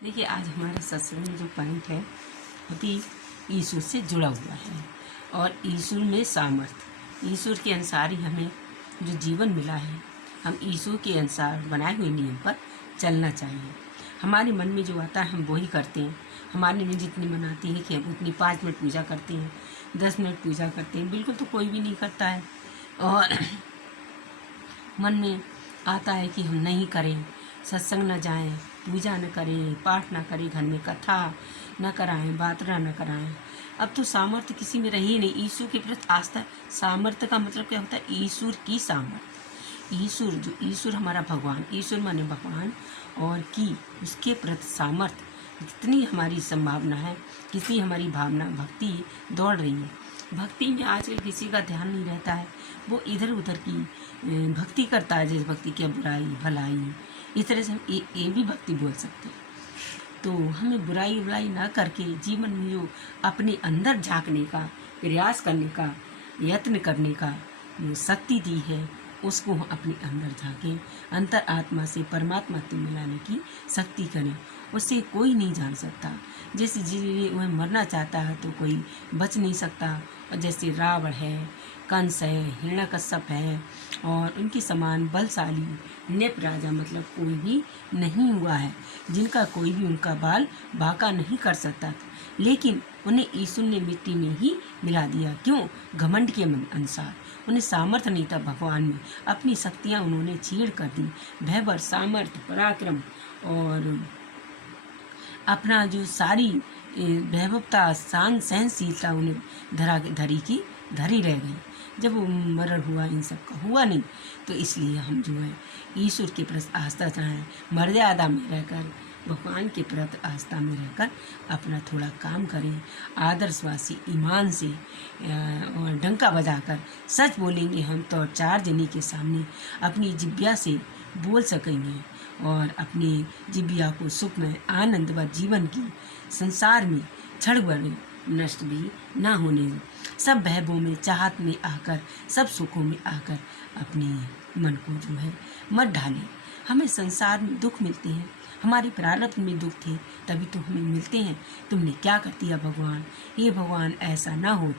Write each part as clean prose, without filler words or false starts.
देखिए, आज हमारा सत्संग में जो पॉइंट है कि ईश्वर से जुड़ा हुआ है और ईश्वर में सामर्थ्य, ईश्वर के अनुसार ही हमें जो जीवन मिला है, हम ईश्वर के अनुसार बनाए हुए नियम पर चलना चाहिए। हमारे मन में जो आता है हम वही करते हैं। हमारे में जितनी मन आती है कि हम उतनी 5 मिनट पूजा करते हैं, 10 मिनट पूजा करते हैं, बिल्कुल तो कोई भी नहीं करता है। और मन में आता है कि हम नहीं करें, सत्संग न जाएं, पूजा न करें, पाठ न करें, घर में कथा न कराएं, बातरा न कराएं। अब तो सामर्थ्य किसी में रही नहीं। ईश्वर के प्रति आस्था, सामर्थ्य का मतलब क्या होता है? ईश्वर की सामर्थ्य। ईश्वर जो ईश्वर हमारा भगवान, ईश्वर माने भगवान, और की उसके प्रति सामर्थ्य, कितनी हमारी संभावना है, कितनी हमारी भावना भक्ति दौड़ रही है। भक्ति में आजकल किसी का ध्यान नहीं रहता है, वो इधर उधर की भक्ति करता है। जैसे भक्ति क्या, बुराई भलाई, इस तरह से हम ये भी भक्ति बोल सकते हैं। तो हमें बुराई ना करके जीवन में जो अपने अंदर झांकने का, प्रयास करने का, यत्न करने का जो शक्ति दी है, उसको हम अपने अंदर झांकें, अंतर आत्मा से परमात्मा से मिलाने की शक्ति करें। उससे कोई नहीं जान सकता। जैसे वह मरना चाहता है तो कोई बच नहीं सकता। और जैसे रावण है, कंस है, हिरण्यकश्यप है, और उनके समान बलशाली नृप राजा मतलब कोई भी नहीं हुआ है, जिनका कोई भी उनका बाल बांका नहीं कर सकता था। लेकिन उन्हें ईश्वर ने मिट्टी में ही मिला दिया। क्यों? घमंड के अनुसार। उन्हें सामर्थ्य नहीं था भगवान में, अपनी शक्तियाँ उन्होंने छीड़ कर दी। भयभर सामर्थ्य, पराक्रम और अपना जो सारी वैभवता, शान, सहनशीलता उन्हें धरी रह गई। जब वो मरण हुआ, इन सब का हुआ नहीं, तो इसलिए हम जो है ईश्वर के प्रति आस्था चाहें, मर्यादा में रहकर, भगवान के प्रति आस्था में रहकर अपना थोड़ा काम करें। आदर्शवासी ईमान से और डंका बजाकर सच बोलेंगे हम तो 4 जने के सामने अपनी जिब्या से बोल सकेंगे, और अपनी जिब्या को सुख में आनंद व जीवन की संसार में क्षण भर नष्ट भी ना होने दें। सब वैभवों में, चाहत में आकर, सब सुखों में आकर अपने मन को जो है मत डालें। हमें संसार में दुख मिलते हैं, हमारे प्रारब्ध में दुख थे तभी तो हमें मिलते हैं। तुमने क्या कर दिया भगवान? ये भगवान ऐसा ना हो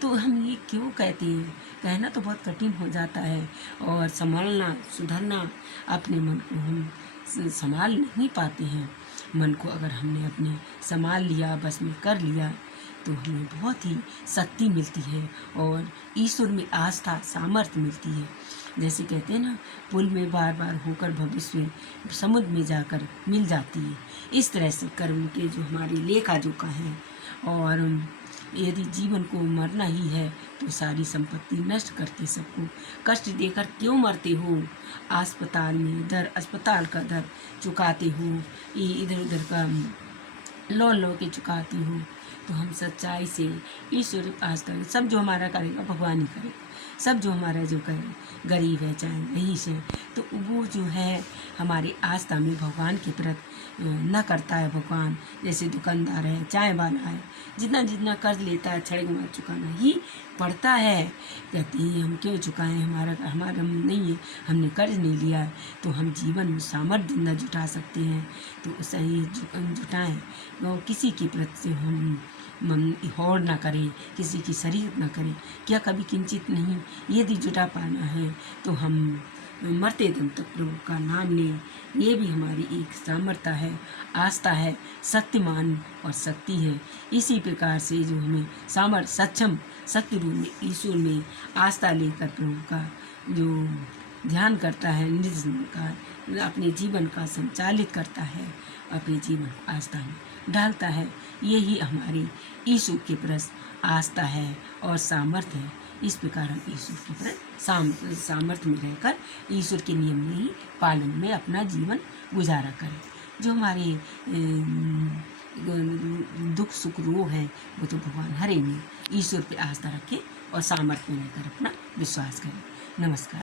तो हम ये क्यों कहते हैं? कहना तो बहुत कठिन हो जाता है, और संभालना, सुधरना अपने मन को हम संभाल नहीं पाते हैं। मन को अगर हमने अपने संभाल लिया, बस में कर लिया, तो हमें बहुत ही शक्ति मिलती है और ईश्वर में आस्था, सामर्थ्य मिलती है। जैसे कहते हैं ना, पुल में बार बार होकर भविष्य समुद्र में जाकर मिल जाती है। इस तरह से कर्म के जो हमारे लेखा जोखा है, और यदि जीवन को मरना ही है तो सारी संपत्ति नष्ट करके सबको कष्ट देकर क्यों मरते हो? अस्पताल में अस्पताल का दर चुकाते हो, ये इधर उधर का लो के चुकाती हो। तो हम सच्चाई से ईश्वर आस्था, सब जो हमारा करेगा भगवान ही करेगा। सब जो हमारा जो करे, गरीब है चाहे रईस है, तो वो जो है हमारी आस्था में भगवान के प्रति न करता है। भगवान जैसे दुकानदार है, चाय वाला है, जितना जितना कर्ज लेता है छड़े में चुकाना ही पड़ता है। कहते हैं हम क्यों चुकाएं, हमारा नहीं है, हमने कर्ज नहीं लिया है, तो हम जीवन में सामर्थ्य न जुटा सकते हैं तो सही जुटाएं। और किसी के प्रति से हम मन होड़ ना करें, किसी की शरीर ना करें। क्या कभी किंचित नहीं, यदि जुटा पाना है तो हम मरते दम तक प्रभु का नाम लें। ये भी हमारी एक सामर्थ्य है, आस्था है, शक्तिमान और शक्ति है। इसी प्रकार से जो हमें सामर्थ्य, सक्षम शक्ति रूप में ईश्वर में आस्था लेकर प्रभु का जो ध्यान करता है, निर्देशन का अपने जीवन का संचालित करता है, अपने जीवन को आस्था में डालता है। यही हमारी ईश्वर के प्रति आस्था है और सामर्थ्य है। इस प्रकार हम ईश्वर के प्रति सामर्थ्य में रहकर ईश्वर के नियम में ही पालन में अपना जीवन गुजारा करें। जो हमारे दुख सुख रोग है वो तो भगवान हरेंगे। ईश्वर पे आस्था रखें और सामर्थ्य में रहकर अपना विश्वास करें। नमस्कार।